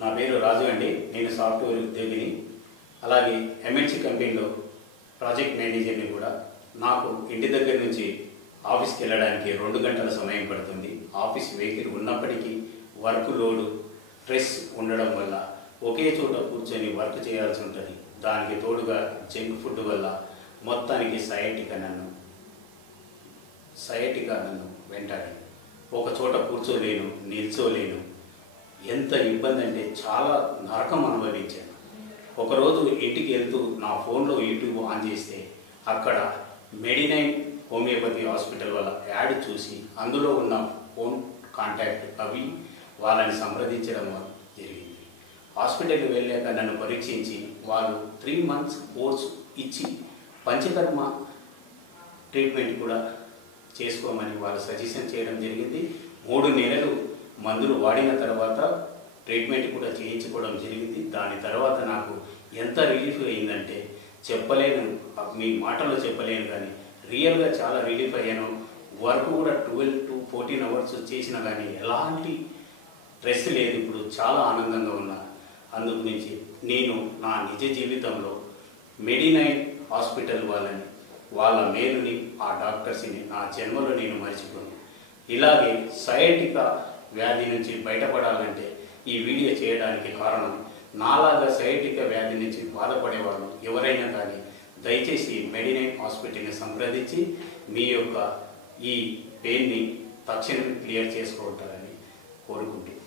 నా పేరు రాజు అండి. నేను సాఫ్ట్వేర్ ఉద్యోగిని, అలాగే ఎంఎన్సీ కంపెనీలో ప్రాజెక్ట్ మేనేజర్ని కూడా. నాకు ఇంటి దగ్గర నుంచి ఆఫీస్కి వెళ్ళడానికి 2 గంటల సమయం పడుతుంది. ఆఫీస్ వెహికల్ ఉన్నప్పటికీ వర్క్ లోడు, స్ట్రెస్ ఉండడం వల్ల ఒకే చోట కూర్చొని వర్క్ చేయాల్సి ఉంటుంది. దానికి తోడుగా జంక్ ఫుడ్ వల్ల మొత్తానికి సయాటికా నన్ను వెంటాడి ఒక చోట కూర్చోలేను, నిల్చోలేను. ఎంత ఇబ్బంది అంటే చాలా నరకం అనుభవించాను. ఒకరోజు ఇంటికి వెళ్తూ నా ఫోన్లో యూట్యూబ్ ఆన్ చేస్తే అక్కడ మెడినైన్ హోమియోపతి హాస్పిటల్ వల్ల యాడ్ చూసి అందులో ఉన్న ఫోన్ కాంటాక్ట్ అవి వాళ్ళని సంప్రదించడం జరిగింది. హాస్పిటల్కి వెళ్ళాక నన్ను పరీక్షించి వాళ్ళు 3 months కోర్స్ ఇచ్చి పంచకర్మ ట్రీట్మెంట్ కూడా చేసుకోమని వాళ్ళు సజెషన్ చేయడం జరిగింది. 3 నెలలు మందులు వాడిన తర్వాత ట్రీట్మెంట్ కూడా చేయించుకోవడం జరిగింది. దాని తర్వాత నాకు ఎంత రిలీఫ్ అయిందంటే చెప్పలేను, మీ మాటల్లో చెప్పలేను, కానీ రియల్గా చాలా రిలీఫ్ అయ్యాను. వర్క్ కూడా 12 to 14 hours చేసినా కానీ ఎలాంటి స్ట్రెస్ లేదు. ఇప్పుడు చాలా ఆనందంగా ఉన్నా. అందు గురించి నేను నా నిజ జీవితంలో మెడినైన్ హాస్పిటల్ వాళ్ళ మేలుని, ఆ డాక్టర్స్ని నా జన్మలో నేను మర్చిపోను. ఇలాగే సయాటికా వ్యాధి నుంచి బయటపడాలంటే ఈ వీడియో చేయడానికి కారణం, నాలాగా సయాటికా వ్యాధి నుంచి బాధపడేవాళ్ళు ఎవరైనా కానీ దయచేసి మెడినైన్ హాస్పిటల్ని సంప్రదించి మీ యొక్క ఈ పెయిన్ని తక్షణం క్లియర్ చేసుకుంటారని కోరుకుంటున్నాను.